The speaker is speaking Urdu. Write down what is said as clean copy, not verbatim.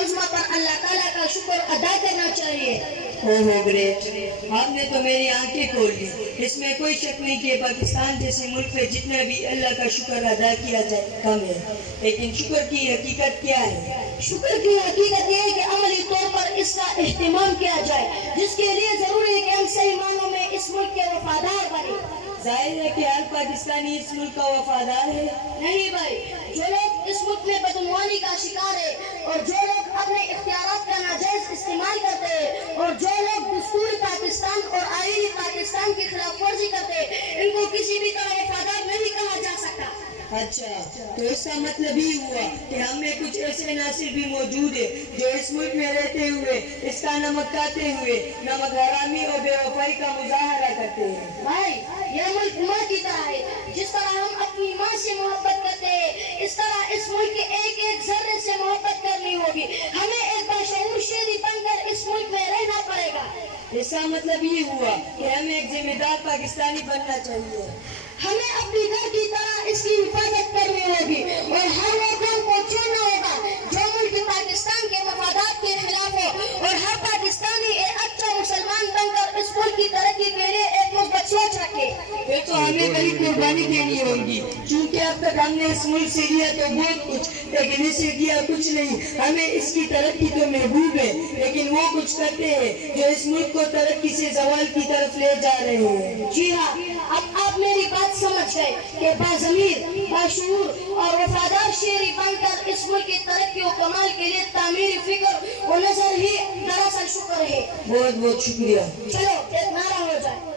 عظمہ پر اللہ تعالیٰ کا شکر ادا کرنا چاہیے۔ گریٹ، آپ نے تو میری آنکھیں کھول دی۔ اس میں کوئی شک نہیں کہ پاکستان جیسے ملک میں جتنا بھی اللہ کا شکر ادا کیا جائے کم ہے، لیکن شکر کی حقیقت کیا ہے؟ شکر کی حقیقت یہ ہے کہ عملی طور پر اس کا اہتمام کیا جائے، جس کے لیے ضروری ہے کہ ہم صحیح معنوں میں اس ملک کے وفادار بنیں۔ ظاہر ہے کہ ہر پاکستانی اس ملک کا وفادار ہے۔ نہیں بھائی، جو لوگ اس ملک میں بدعنوانی کا شکار ہے، اور جو لوگ اپنے اختیارات کا ناجائز استعمال کرتے ہیں، اور جو لوگ دستور پاکستان اور آئین پاکستان کی خلاف ورزی کرتے ہیں، ان کو کسی بھی طرح وفادار نہیں کہا جا سکتا۔ اچھا، تو اس کا مطلب ہی ہوا کہ ہم میں کچھ ایسے عناصر بھی موجود ہیں جو اس ملک میں رہتے ہوئے اس کا نمک کھاتے ہوئے نمک حرامی اور بے وفائی کا مظاہرہ کرتے ہیں۔ بھائی، یہ ملک ماں کی طرح ہے۔ جس طرح ہم اپنی ماں سے محبت کرتے ہیں، اس طرح اس ملک کے ایک ایک ذرے سے محبت کرنی ہوگی۔ ہمیں ایک باشعور شہری بن کر اس ملک میں رہنا پڑے گا۔ اس کا مطلب یہ ہوا کہ ہمیں ایک ذمہ دار پاکستانی بننا چاہیے۔ ہمیں اپنی گھر کی طرح اس کی حفاظت کرنی ہوگی، اور ہر وہ کام کو چننا ہوگا جو ملک پاکستان کے مفادات کے خلاف ہو، اور ہر پاکستانی ایک اچھا مسلمان بن کر اس ملک کی ترقی کے لیے ایک مثبت سوچ رکھے۔ پھر تو ہمیں بڑی قربانی دینی ہوگی، چونکہ اب تک ہم نے اس ملک سے لیا تو بہت کچھ، لیکن اس سے دیا کچھ نہیں۔ ہمیں اس کی ترقی تو محبوب ہے، لیکن وہ کچھ کرتے ہیں جو اس ملک کو ترقی سے زوال کی طرف لے جا رہے ہیں۔ جی ہاں، اب آپ میری بات سمجھ گئے کہ باضمیر، باشعور اور وفادار شہری بن کر اس ملک کی ترقی و کمال کے لیے تعمیری فکر و نظر ہی دراصل شکر ہے۔ بہت بہت شکریہ۔ چلو ایک نعرہ ہو جائے۔